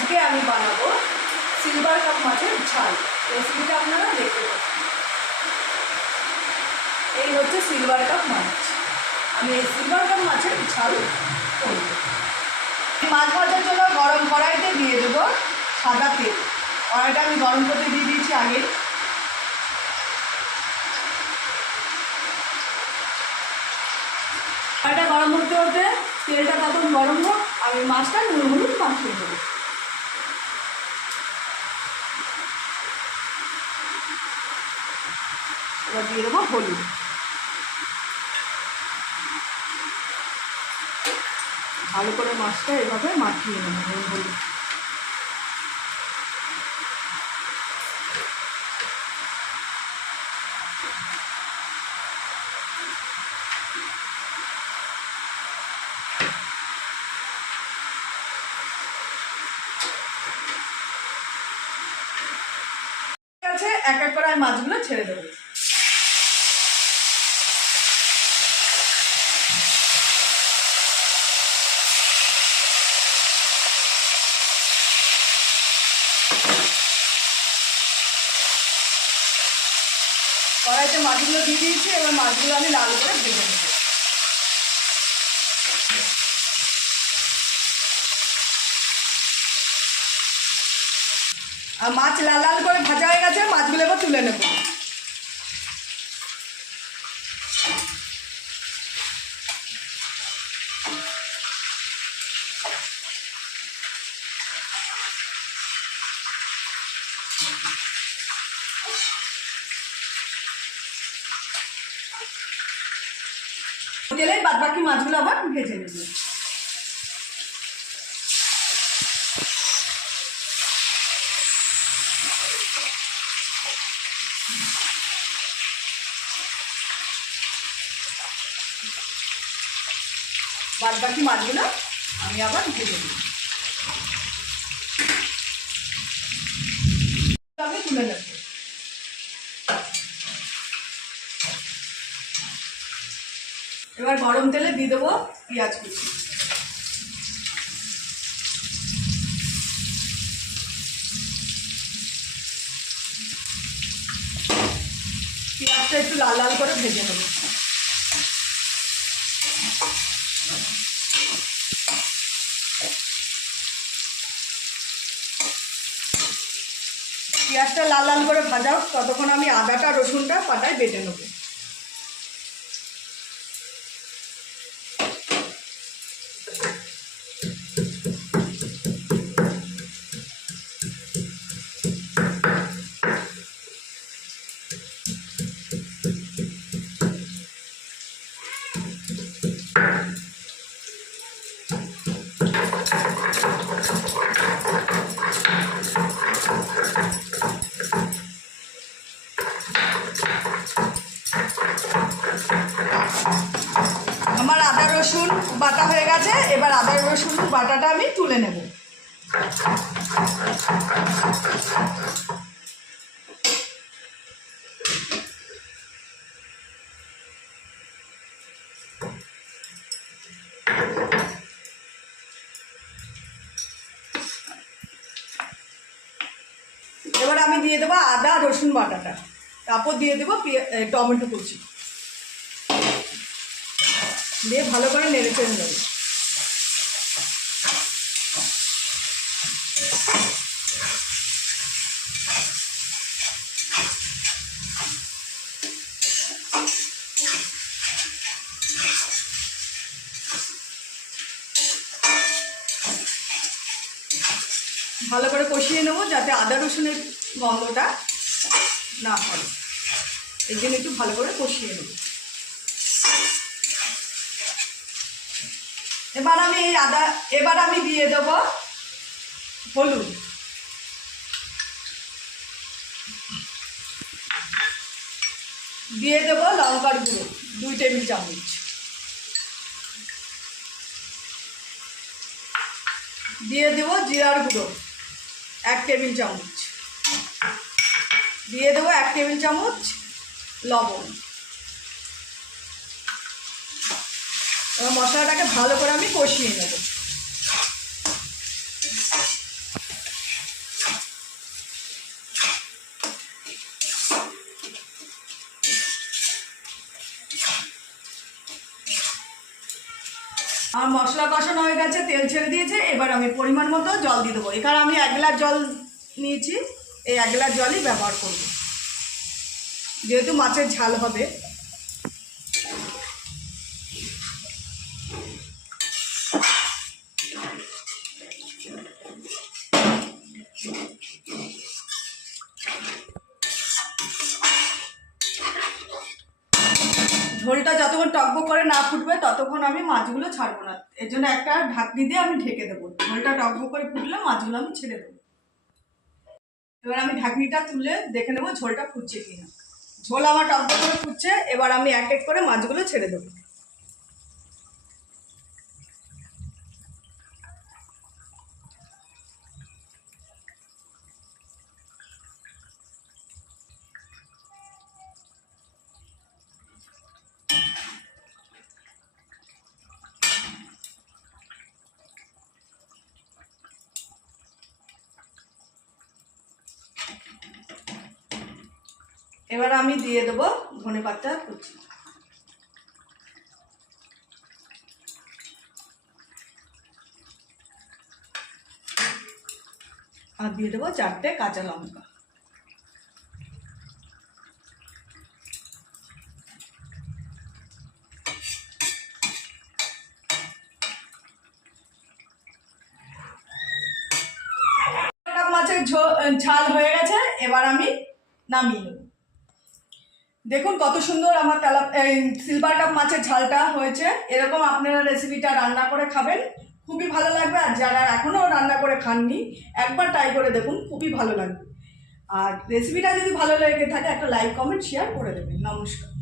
আজকে আমি বানাবো সিলভার কাপ মাছের ঝাল। রেসিপিটা আপনারা দেখতে পাচ্ছেন। এই হচ্ছে সিলভার কাপ মাছ। আমি এই সিলভার কাপ মাছের ঝাল করব। মাছ ভাজার জন্য গরম কড়াইতে দিয়ে দেবো সাদা তেল। কড়াইটা আমি গরম করতে দিয়ে দিয়েছি আগে। কড়াইটা গরম করতে হতে তেলটা তখন গরম হোক আমি মাছটা নুন হলুদ মাখিয়ে দেবো এবার দিয়ে দেবো হলুদ। ভালো করে মাছটা এভাবে মাখিয়ে নেব হলুদ। এক এক করে আমি মাছগুলো ছেড়ে দেবো। কড়াইতে মাছগুলো দিয়ে দিয়েছি, এবার মাছগুলো আমি লাল করে ভেজে নেব। আর মাছ লাল লাল করে ভাজা হয়ে গেছে, মাছগুলো এবার তুলে নেব। তেলে বাদ বাকি মাছগুলো আবার ভেজে নেব বাদ বাকি মাছগুলো আমি আবার ভেজে নেব আমি তুলে নেব এবার গরম তেলে দিয়ে দেবো পেঁয়াজ কুচি। পেঁয়াজটা একটু লাল লাল করে ভেজে নেব। পেঁয়াজটা লাল লাল করে ভাজা হোক, ততক্ষণ আমি আদাটা রসুনটা পাটায় বেটে নেব। বাটা হয়ে গেছে, এবার আদা রসুন বাটাটা আমি তুলে নেব। এবার আমি দিয়ে দেবো আদা রসুন বাটাটা। তারপর দিয়ে দেবো টমেটো কুচি। দিয়ে ভালো করে নেড়ে চেড়ে নেবে। ভালো করে কষিয়ে নেব যাতে আদা রসুনের গন্ধটা না হয়। এই জন্য একটু ভালো করে কষিয়ে নেব। এবার আমি এই আদা, এবার আমি দিয়ে দেব হলুদ। দিয়ে দেব লঙ্কার গুঁড়ো, দুই টেবিল চামচ। দিয়ে দেব জিরার গুঁড়ো, এক টেবিল চামচ। দিয়ে দেবো এক টেবিল চামচ লবণ। এবার মশলাটাকে ভালো করে আমি কষিয়ে নেব। আর মশলা কষানো হয়ে গেছে, তেল ছেড়ে দিয়েছে, এবার আমি পরিমাণ মতো জল দিয়ে দেবো। এখানে আমি এক গ্লাস জল নিয়েছি, এই এক গ্লাস জলই ব্যবহার করব। যেহেতু মাছের ঝাল হবে। ঝোলটা যতক্ষণ টকবক করে না ফুটবে, ততক্ষণ আমি মাছগুলো ছাড়বো না। এর জন্য একটা ঢাকনি দিয়ে আমি ঢেকে দেবো। ঝোলটা টকবক করে ফুটলে মাছগুলো আমি ছেড়ে দেবো। এবার আমি ঢাকনিটা তুলে দেখে নেব ঝোলটা ফুটছে কিনা। ঝোল আমার টকবক করে ফুটছে, এবার আমি এক এক করে মাছগুলো ছেড়ে দেবো। এবার আমি দিয়ে দেবো ধনে পাতা কুচি। আর দিয়ে দেবো চারটে কাঁচা লঙ্কা। মাছের ঝাল হয়ে গেছে, এবার আমি নামিয়ে নেব। দেখুন কত সুন্দর আমার তেলা এই সিলভার কাপ মাছের ঝালটা হয়েছে। এরকম আপনারা রেসিপিটা রান্না করে খাবেন। খুবই ভালো লাগবে। আর যারা এখনও রান্না করে খাননি, একবার ট্রাই করে দেখুন, খুবই ভালো লাগবে। আর রেসিপিটা যদি ভালো লেগে থাকে, একটা লাইক কমেন্ট শেয়ার করে দেবেন। নমস্কার।